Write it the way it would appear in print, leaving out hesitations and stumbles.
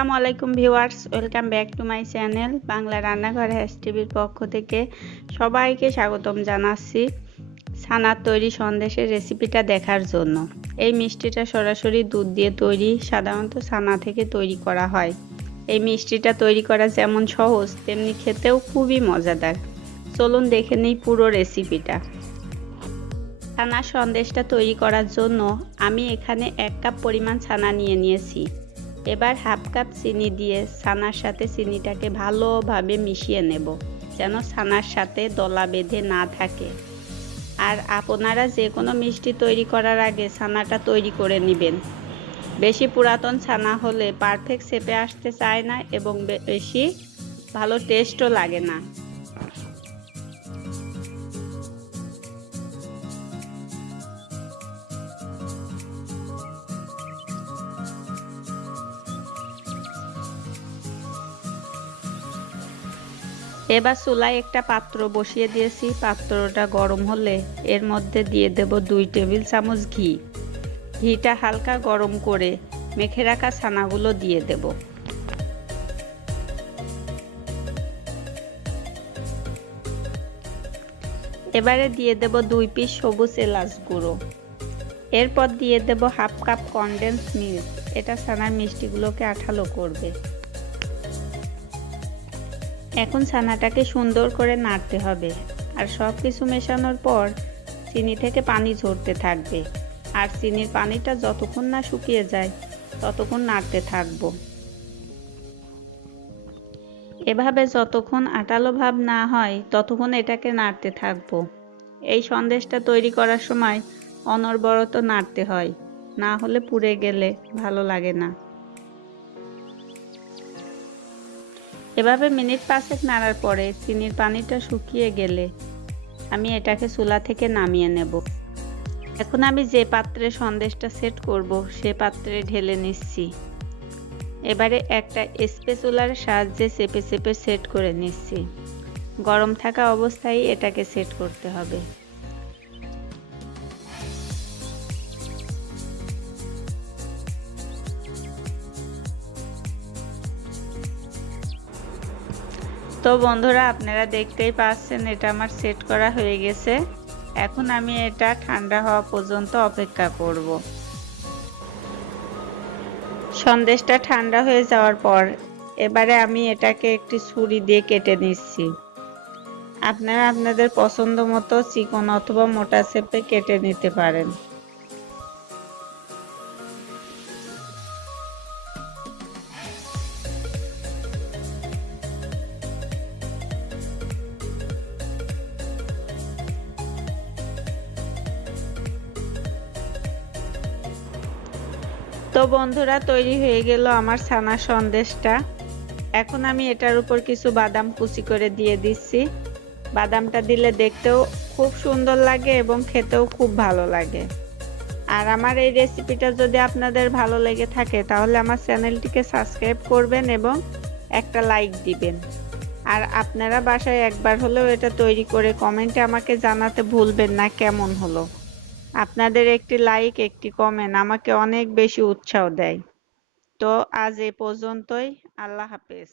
আসসালামু আলাইকুম viewers, welcome back to my channel Bangla রান্নাঘর টিভির পক্ষ থেকে সবাইকে স্বাগতম জানাচ্ছি ছানার তৈরি সন্দেশের রেসিপিটা দেখার জন্য। এই মিষ্টিটা সরাসরি দুধ দিয়ে তৈরি, সাধারণত ছানা থেকে তৈরি করা হয়। এই মিষ্টিটা তৈরি করা যেমন সহজ তেমনি খেতেও খুবই মজাদার। চলুন দেখে নিই পুরো রেসিপিটা। ছানার সন্দেশটা তৈরি করার জন্য আমি এখানে 1 কাপ পরিমাণ ছানা নিয়েছি। এবার হাফ কাপ চিনি দিয়ে ছানার সাথে চিনিটাকে ভালোভাবে মিশিয়ে নেব, যেন ছানার সাথে দলা বেঁধে না থাকে। আর আপনারা যে কোনো মিষ্টি তৈরি করার আগে ছানাটা তৈরি করে নেবেন। বেশি পুরাতন ছানা হলে পারফেক্ট শেপে আসতে চায় না এবং বেশি ভালো টেস্টও লাগে না। এবার চুলায় একটা পাত্র বসিয়ে দিয়েছি। পাত্রটা গরম হলে এর মধ্যে দিয়ে দেব 2 টেবিল চামচ ঘি। ঘিটা হালকা গরম করে মেখে রাখা ছানাগুলো দিয়ে দেব। এবারে দিয়ে দেব 2 পিস সবুজ এলাচ গুঁড়ো। এরপর দিয়ে দেব হাফ কাপ কনডেন্স মিল্ক। এটা ছানার মিষ্টিগুলোকে আঠালো করবে। এখন ছানাটাকে সুন্দর করে নাড়তে হবে। আর সব কিছু মেশানোর পর চিনি থেকে পানি ঝরতে থাকবে। আর চিনির পানিটা যতক্ষণ না শুকিয়ে যায় ততক্ষণ নাড়তে থাকবো। এভাবে যতক্ষণ আঠালো ভাব না হয় ততক্ষণ এটাকে নাড়তে থাকবো। এই সন্দেশটা তৈরি করার সময় অনবরত নাড়তে হয়, না হলে পুড়ে গেলে ভালো লাগে না। এভাবে মিনিট 5 নাড়ার পরে চিনির পানিটা শুকিয়ে গেলে আমি এটাকে চুলা থেকে নামিয়ে নেব। এখন আমি যে পাত্রে সন্দেশটা সেট করব সে পাত্রে ঢেলে নিচ্ছি। এবারে একটা স্প্যাচুলার সাহায্যে চেপে চেপে সেট করে নিচ্ছি। গরম থাকা অবস্থায় এটাকে সেট করতে হবে। তো বন্ধুরা, আপনারা দেখতেই পাচ্ছেন এটা আমার সেট করা হয়ে গেছে। এখন আমি এটা ঠান্ডা হওয়া পর্যন্ত অপেক্ষা করব। সন্দেশটা ঠান্ডা হয়ে যাওয়ার পর এবারে আমি এটাকে একটি ছুরি দিয়ে কেটে নিচ্ছি। আপনারা আপনাদের পছন্দ মতো চিকন অথবা মোটা শেপে কেটে নিতে পারেন। তো বন্ধুরা, তৈরি হয়ে গেল আমার ছানার সন্দেশটা। এখন আমি এটার উপর কিছু বাদাম কুচি করে দিয়ে দিচ্ছি। বাদামটা দিলে দেখতেও খুব সুন্দর লাগে এবং খেতেও খুব ভালো লাগে। আর আমার এই রেসিপিটা যদি আপনাদের ভালো লেগে থাকে তাহলে আমার চ্যানেলটিকে সাবস্ক্রাইব করবেন এবং একটা লাইক দিবেন। আর আপনারা বাসায় একবার হলেও এটা তৈরি করে কমেন্টে আমাকে জানাতে ভুলবেন না কেমন হলো। আপনাদের একটি লাইক, একটি কমেন্ট আমাকে অনেক বেশি উৎসাহ দেয়। তো আজ এ পর্যন্তই। আল্লাহ হাফেজ।